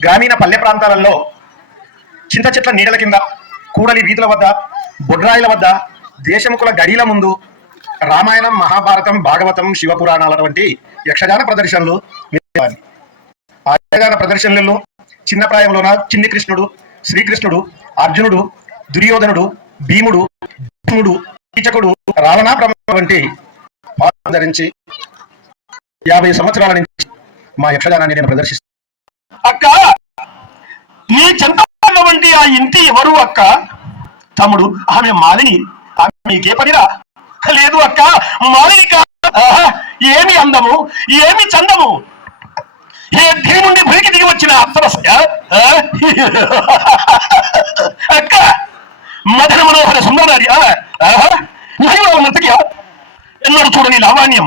గ్రామీణ పల్లె ప్రాంతాలలో చింత చెట్ల నీడల కింద కూడలి వీధుల వద్ద బొడ్రాయిల వద్ద దేశముకుల గడిల ముందు రామాయణం మహాభారతం భాగవతం శివపురాణాల వంటి యక్షగాన ప్రదర్శనలు ఆ యక్షగాన ప్రదర్శనలలో చిన్న ప్రాయంలోన చిన్ని కృష్ణుడు శ్రీకృష్ణుడు అర్జునుడు దుర్యోధనుడు భీముడు భీముడు కీచకుడు రావణా ప్రముఖ వంటి పాత్రలు ధరించి యాభై సంవత్సరాల నుంచి మా యక్షగానాన్ని నేను ప్రదర్శిస్తాను. అక్క! ఈ చెంత వంటి ఆ ఇంటి ఎవరు అక్క? తమ్ముడు ఆమె మాలిని. ఆమె పనిరా? లేదు అక్క మాలిని కా ఏమి అందము? ఏమి చందము? ఏ భీముండి భూమికి దిగి వచ్చిన అప్సరస అక్క మదన మనోహర సుందరారి మహిళ మతకి ఎన్నడూ చూడని లావాణ్యం.